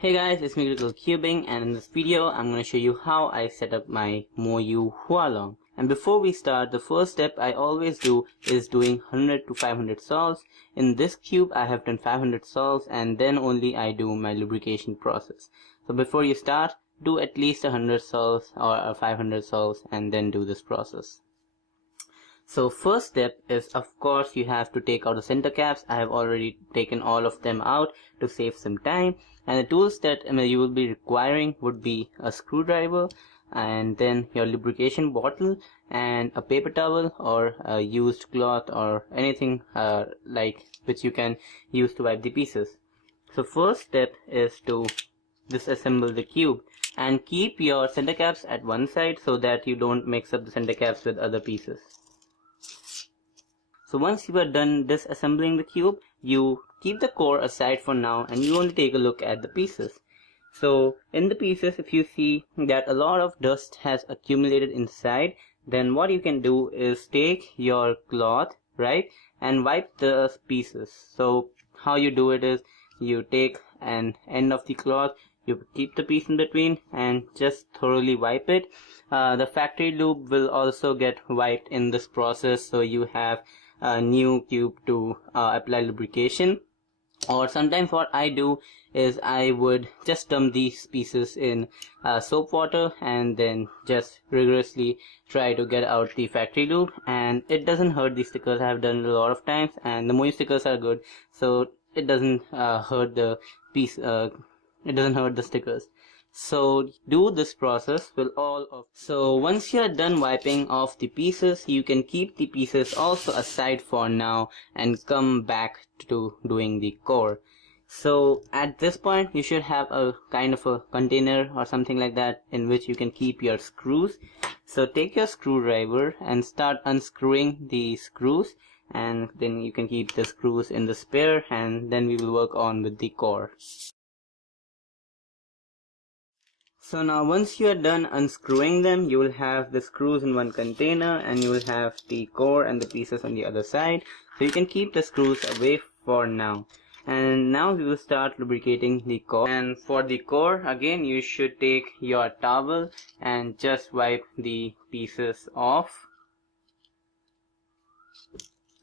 Hey guys, it's me Critical Cubing, and in this video I'm going to show you how I set up my moyu Hualong. And before we start, the first step I always do is doing 100 to 500 solves. In this cube I have done 500 solves, and then only I do my lubrication process. So before you start, do at least 100 solves or 500 solves and then do this process. So first step is, of course, you have to take out the center caps. I have already taken all of them out to save some time. And the tools that you will be requiring would be a screwdriver, and then your lubrication bottle, and a paper towel or a used cloth or anything like which you can use to wipe the pieces. So first step is to disassemble the cube and keep your center caps at one side so that you don't mix up the center caps with other pieces. So once you are done disassembling the cube, you keep the core aside for now and you only take a look at the pieces. So in the pieces, if you see that a lot of dust has accumulated inside, then what you can do is take your cloth, right, and wipe the pieces. So how you do it is, you take an end of the cloth, you keep the piece in between and just thoroughly wipe it. The factory lube will also get wiped in this process, so you have a new cube to apply lubrication. Or sometimes what I do is I would just dump these pieces in soap water and then just rigorously try to get out the factory lube, and it doesn't hurt the stickers. I have done it a lot of times, and the moyu stickers are good, so it doesn't hurt the piece. It doesn't hurt the stickers. So do this process with all of. So once you are done wiping off the pieces, you can keep the pieces also aside for now and come back to doing the core. So at this point you should have a kind of a container or something like that in which you can keep your screws. So take your screwdriver and start unscrewing the screws, and then you can keep the screws in the spare, and then we will work on with the core. So now once you are done unscrewing them, you will have the screws in one container and you will have the core and the pieces on the other side. So you can keep the screws away for now. And now we will start lubricating the core. And for the core, again, you should take your towel and just wipe the pieces off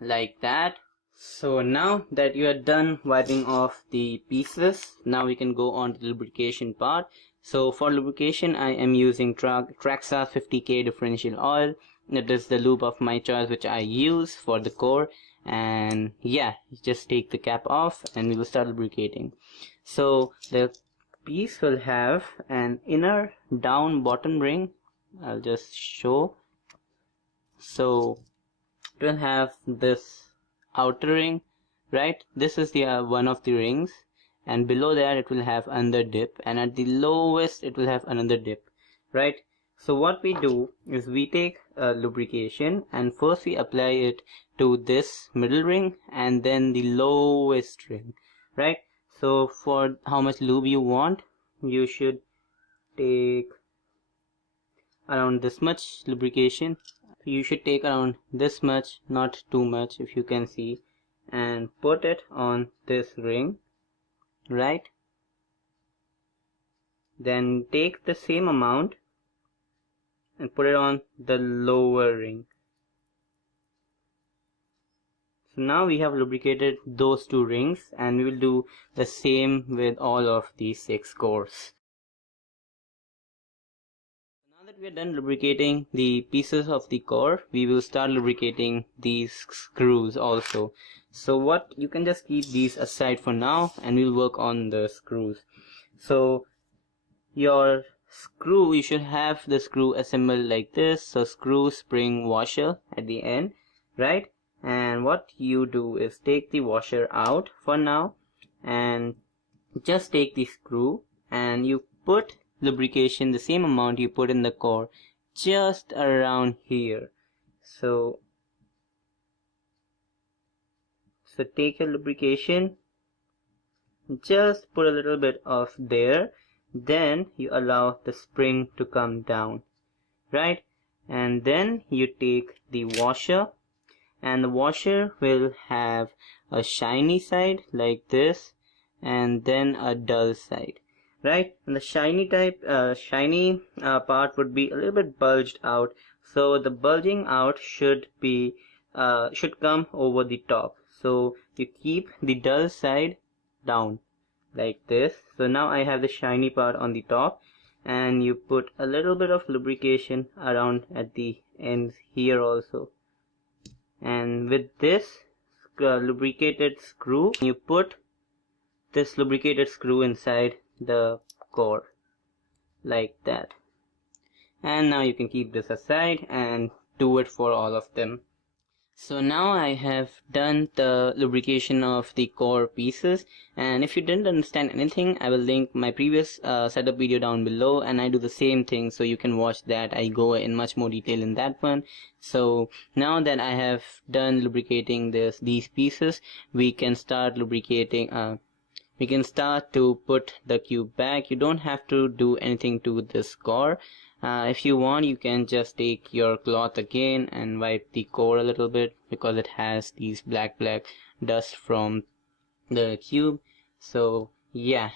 like that. So now that you are done wiping off the pieces, now we can go on to the lubrication part. So for lubrication, I am using Traxa 50K differential oil. That is the lube of my choice which I use for the core. And yeah, just take the cap off and we will start lubricating. So the piece will have an inner down bottom ring. I'll just show. So it will have this outer ring, right? This is the one of the rings, and below that it will have another dip, and at the lowest it will have another dip, right? So what we do is we take lubrication and first we apply it to this middle ring and then the lowest ring, right? So for how much lube you want, you should take around this much lubrication. You should take around this much, not too much, if you can see, and put it on this ring, right? Then take the same amount and put it on the lower ring. So now we have lubricated those two rings, and we will do the same with all of these 6 cores. Now that we are done lubricating the pieces of the core, we will start lubricating these screws also. So what, you can just keep these aside for now and we'll work on the screws. So your screw, you should have the screw assembled like this. So screw spring washer at the end, right? And what you do is take the washer out for now and just take the screw and you put lubrication, the same amount you put in the core, just around here. So take your lubrication, just put a little bit of there, then you allow the spring to come down, right? And then you take the washer, and the washer will have a shiny side like this and then a dull side. right? And the shiny part would be a little bit bulged out. So the bulging out should come over the top. So you keep the dull side down like this. So now I have the shiny part on the top, and you put a little bit of lubrication around at the ends here also. And with this lubricated screw, you put this lubricated screw inside the core like that. And now you can keep this aside and do it for all of them. So now I have done the lubrication of the core pieces, and if you didn't understand anything, I will link my previous setup video down below, and I do the same thing, so you can watch that. I go in much more detail in that one. So now that I have done lubricating these pieces, we can start lubricating. We can start to put the cube back. You don't have to do anything to this core. If you want, you can just take your cloth again and wipe the core a little bit, because it has these black dust from the cube. So yeah,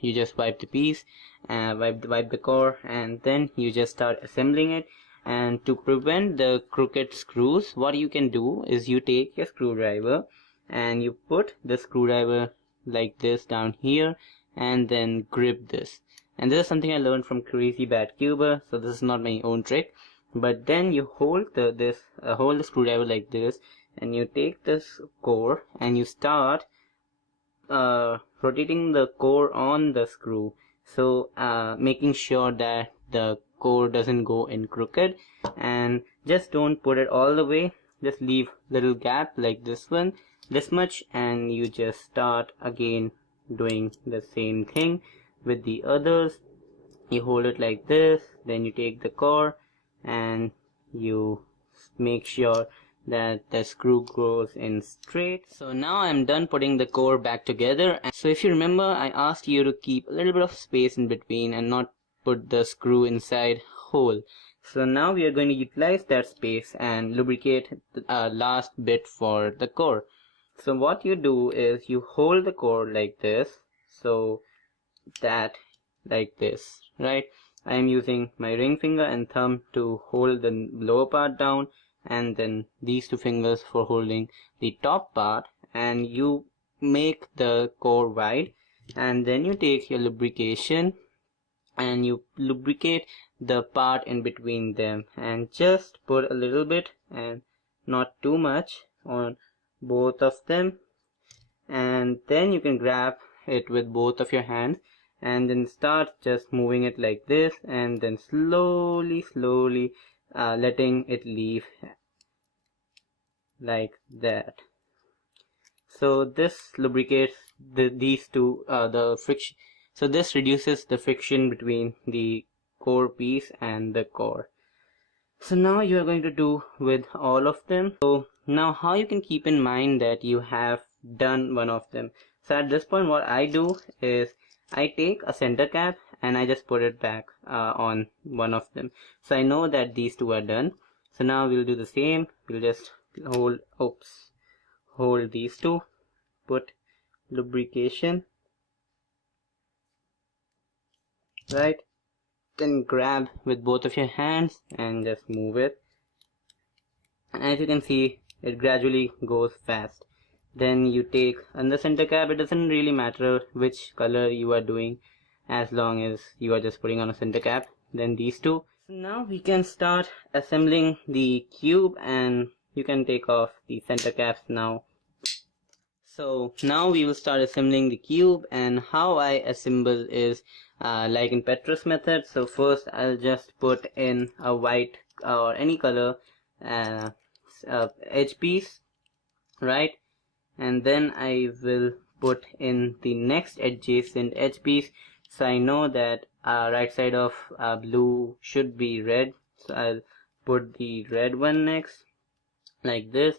you just wipe the piece, wipe the core, and then you just start assembling it. And to prevent the crooked screws, what you can do is you take your screwdriver and you put the screwdriver like this down here, and then grip this. And this is something I learned from Crazy Bad Cuber, so this is not my own trick. But then you hold the screwdriver like this, and you take this core and you start rotating the core on the screw. So making sure that the core doesn't go in crooked, and just don't put it all the way. Just leave little gap like this much, and you just start again doing the same thing with the others. You hold it like this, then you take the core and you make sure that the screw goes in straight. So now I'm done putting the core back together. So if you remember, I asked you to keep a little bit of space in between and not put the screw inside whole. So now we are going to utilize that space and lubricate the last bit for the core. So what you do is you hold the core like this, so that like this, right? I am using my ring finger and thumb to hold the lower part down, and then these two fingers for holding the top part, and you make the core wide, and then you take your lubrication and you lubricate the part in between them, and just put a little bit and not too much on both of them, and then you can grab it with both of your hands and then start just moving it like this, and then slowly letting it leave like that. So this lubricates these two the friction. So this reduces the friction between the core piece and the core. So now you are going to do with all of them. So now how you can keep in mind that you have done one of them. So at this point what I do is I take a center cap and I just put it back on one of them. So I know that these two are done. So now we'll do the same. We'll just hold these two, put lubrication, right? Then grab with both of your hands and just move it. And as you can see, it gradually goes fast. Then you take another center cap. It doesn't really matter which color you are doing, as long as you are just putting on a center cap. Then these two. So now we can start assembling the cube, and you can take off the center caps now. So now we will start assembling the cube, and how I assemble is like in Petrus method. So first I'll just put in a white or any color edge piece, right? And then I will put in the next adjacent edge piece. So I know that right side of blue should be red, so I'll put the red one next like this.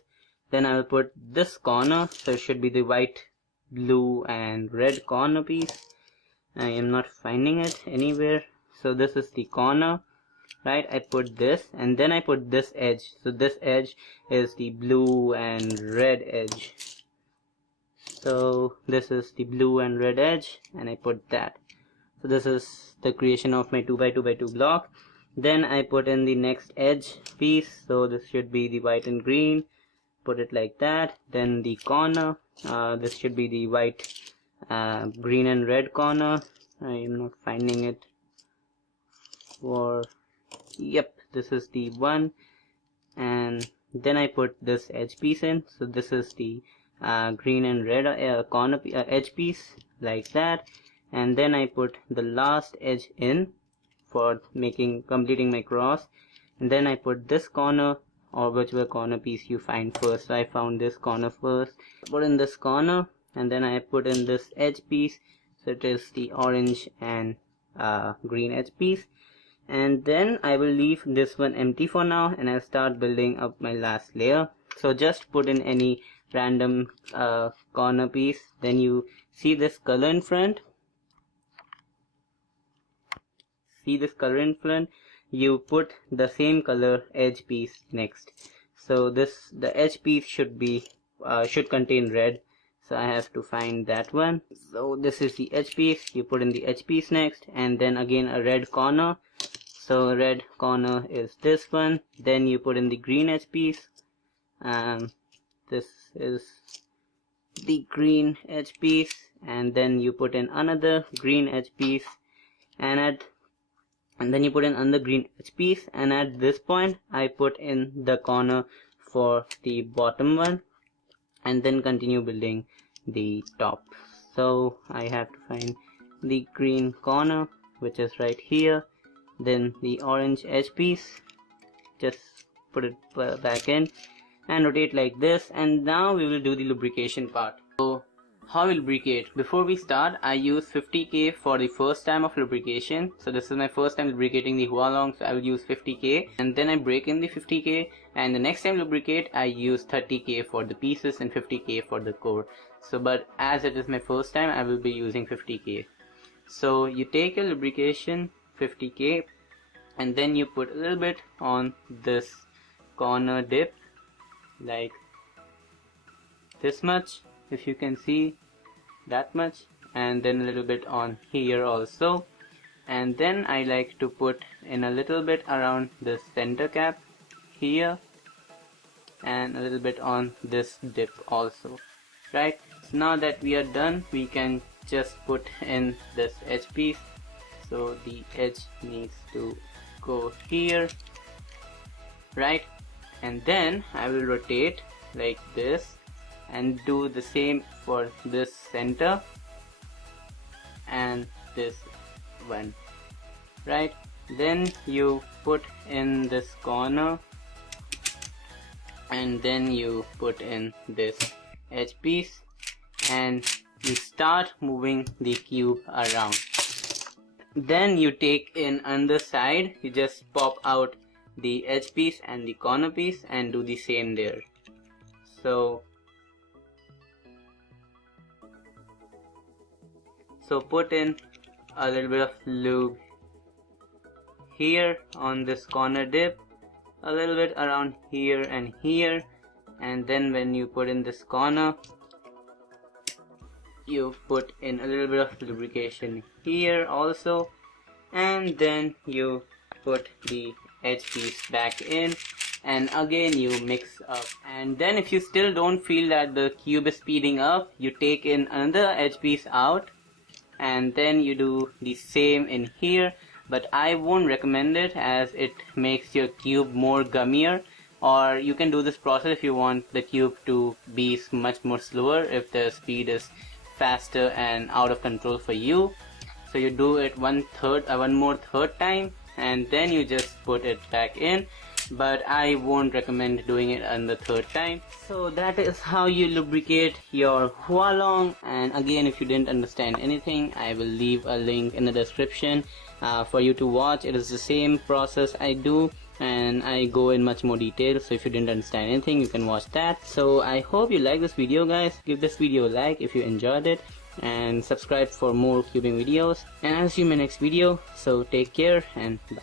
Then I will put this corner, so it should be the white, blue and red corner piece. I am not finding it anywhere, so this is the corner, right? I put this, and then I put this edge. So this edge is the blue and red edge. So this is the blue and red edge, and I put that. So this is the creation of my 2x2x2 block. Then I put in the next edge piece, so this should be the white and green, put it like that. Then the corner, this should be the white, green and red corner. I am not finding it for, yep, this is the one. And then I put this edge piece in, so this is the green and red corner edge piece, like that. And then I put the last edge in for completing my cross. And then I put this corner, or whichever corner piece you find first. So I found this corner first, put in this corner, and then I put in this edge piece, so it is the orange and green edge piece. And then I will leave this one empty for now, and I'll start building up my last layer. So just put in any random corner piece, then you see this color in front. See this color in front, you put the same color edge piece next. So the edge piece should contain red, so I have to find that one. So this is the edge piece, you put in the edge piece next, and then again a red corner. So red corner is this one. Then you put in the green edge piece, and this is the green edge piece, and then you put in another green edge piece, and then you put in another green edge piece, and at this point I put in the corner for the bottom one, and then continue building the top. So I have to find the green corner, which is right here, then the orange edge piece, just put it back in and rotate like this. And now we will do the lubrication part. So how we lubricate? Before we start, I use 50K for the first time of lubrication. So this is my first time lubricating the Hualong, so I will use 50K, and then I break in the 50K, and the next time lubricate I use 30K for the pieces and 50K for the core. So but as it is my first time, I will be using 50K. So you take a lubrication 50K, and then you put a little bit on this corner dip, like this much, if you can see, that much, and then a little bit on here also. And then I like to put in a little bit around the center cap here, and a little bit on this dip also, right? So now that we are done, we can just put in this edge piece. So the edge needs to go here, right? And then I will rotate like this and do the same for this center and this one, right? Then you put in this corner, and then you put in this edge piece, and you start moving the cube around. Then you take in underside, you just pop out the edge piece and the corner piece and do the same there. So put in a little bit of lube here on this corner dip, a little bit around here and here, and then when you put in this corner, you put in a little bit of lubrication here also, and then you put the edge piece back in, and again you mix up. And then if you still don't feel that the cube is speeding up, you take in another edge piece out, and then you do the same in here. But I won't recommend it, as it makes your cube more gummier. Or you can do this process if you want the cube to be much more slower, if the speed is faster and out of control for you. So you do it one more third time, and then you just put it back in. But I won't recommend doing it on the third time. So that is how you lubricate your Hualong. And again, if you didn't understand anything, I will leave a link in the description for you to watch. It is the same process I do, and I go in much more detail. So if you didn't understand anything, you can watch that. So I hope you like this video, guys. Give this video a like if you enjoyed it, and subscribe for more cubing videos. And I'll see you in my next video. So take care and bye.